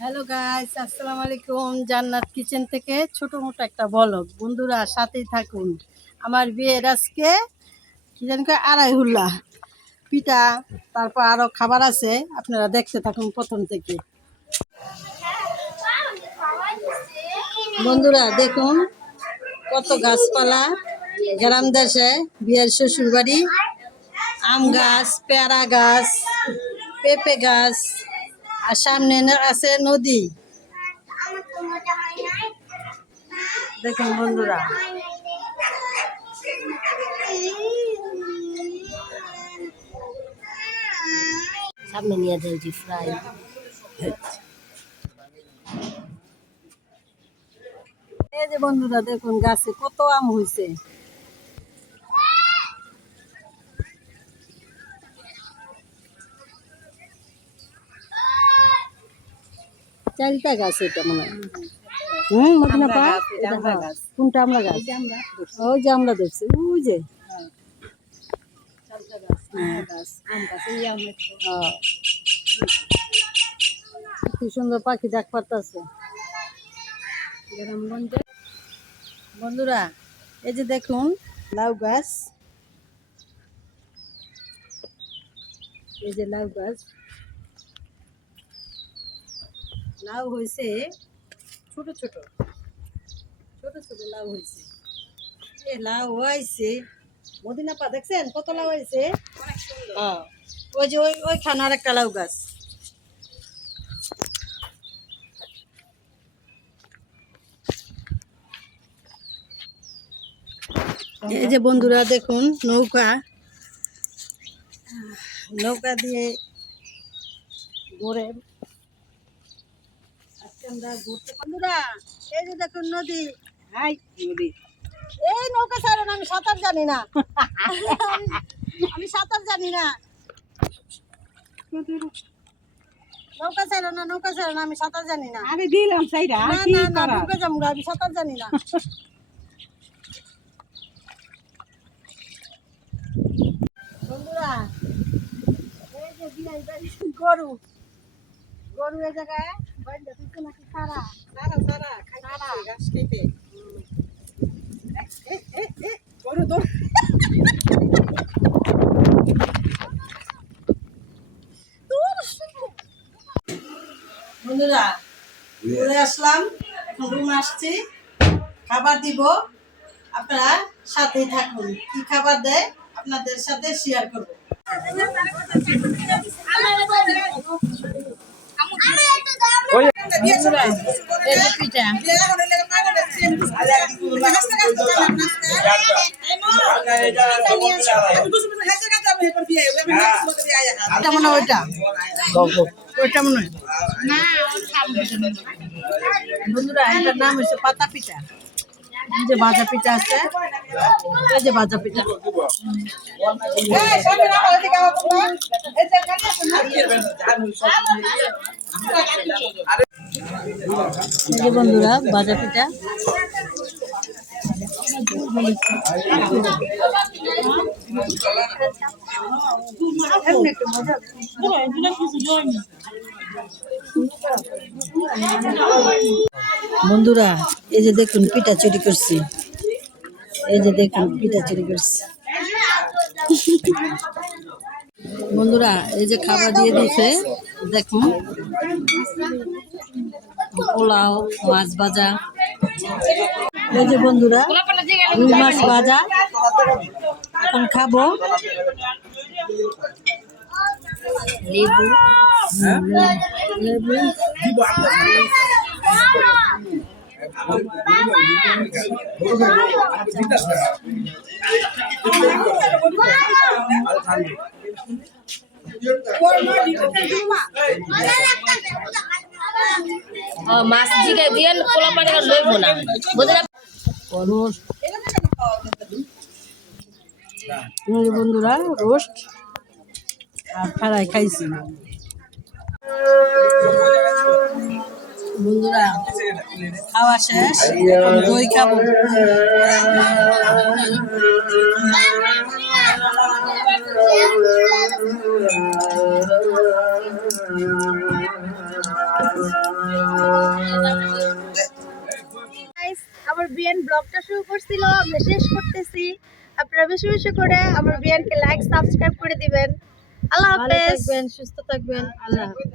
Hello guys আসসালামু আলাইকুম। জান্নাত কিচেন থেকে ছোট মোটো একটা বলক বন্ধুরা, সাথেই থাকুন। আমার বিয়ের আজকে, কি জানি আড়াই হুল্লা পিঠা, তারপর আরও খাবার আছে। আপনারা দেখতে থাকুন প্রথম থেকে। বন্ধুরা, দেখুন কত গাছপালা। গ্রাম দেশে বিয়ের শ্বশুরবাড়ি। আম গাছ, পেয়ারা গাছ, পেঁপে গাছ আর সামনে আছে নদী। দেখুন বন্ধুরা। সামনে নিয়ে যাই যে ফ্রাই এই যে বন্ধুরা দেখুন গাছে কত আম হয়েছে চারিটা গাছ এটা মনে হয়। হুম মদিনা পা হ্যাঁ। কোনটা আমরা গাছ? ওই যে আমরা দেখছি ওই যে। হ্যাঁ। কি সুন্দর পাখি ডাক পারতাছে। বন্ধুরা এই যে দেখুন লাউ গাছ। এই যে লাউ গাছ। লাউ হয়েছে ছোট ছোট। ছোট ছোট লাউ হয়েছে। এ লাউ হয়েছে। মদিনা পা দেখছেন? কত লাউ হয়েছে? হ্যাঁ ওই যে ওই ওইখানে আর একটা লাউ গাছ। এই যে বন্ধুরা দেখুন নৌকা। নৌকা দিয়ে ঘুরে আমরা ঘুরতে বন্ধুরা এই যে দেখুন নদী। হাই নদী। এই নৌকা ছাড়েন আমি সাঁতার জানি না। আমি সাঁতার জানি না। নৌকা ছাড়ো না নৌকা ছাড়ো না আমি সাঁতার জানি না। আমি দিলাম সাইডা না না না নৌকা যাব আমি সাঁতার জানি না। বন্ধুরা এই যে বিয়াই গরু গরু এই জায়গায় বাড়িতে তুলছে নাকি সারা? সারা সারা খাইতে গাছ এ, এ, এ, গরু বন্ধুরা ঘুরে আসলাম এখন রুম আসছি। খাবার দিব আপনারা সাথেই থাকুন। কি খাবার দেয় আপনাদের সাথে শেয়ার করব বন্ধুরা এই যে পিঠা এটা মনে হয় ওইটা ওইটা মনে হয় বন্ধুরা এটার নাম হচ্ছে পাতা পিঠা এই যে ভাজা পিঠা আছে এই যে ভাজা পিঠা এই বন্ধুরা ভাজা পিঠা। বন্ধুরা, এই যে দেখুন পিঠা চুরি করছি। এই যে দেখুন পিঠা চুরি করছি। বন্ধুরা, এই যে খাবার দিয়ে দিছে দেখুন। পোলাও মাছ ভাজা। এই যে বন্ধুরা রুই মাছ ভাজা। এখন খাব। লেবু। লেবু। মাছ জিগে দিয়ে পোলা পানি লইব না। বুঝলে বন্ধুরা, রোস্ট। আর ফ্রাই খাইছি। বন্ধুরা, খাওয়া শেষ। দই খাব। আমার বিয়ান ব্লগটা শুরু করছিল আমরা শেষ করতেছি। আপনারা বেশি বেশি করে আমার বিয়ানকে লাইক সাবস্ক্রাইব করে দিবেন। আল্লাহ হাফেজ। সুস্থ থাকবেন আল্লাহ হাফেজ।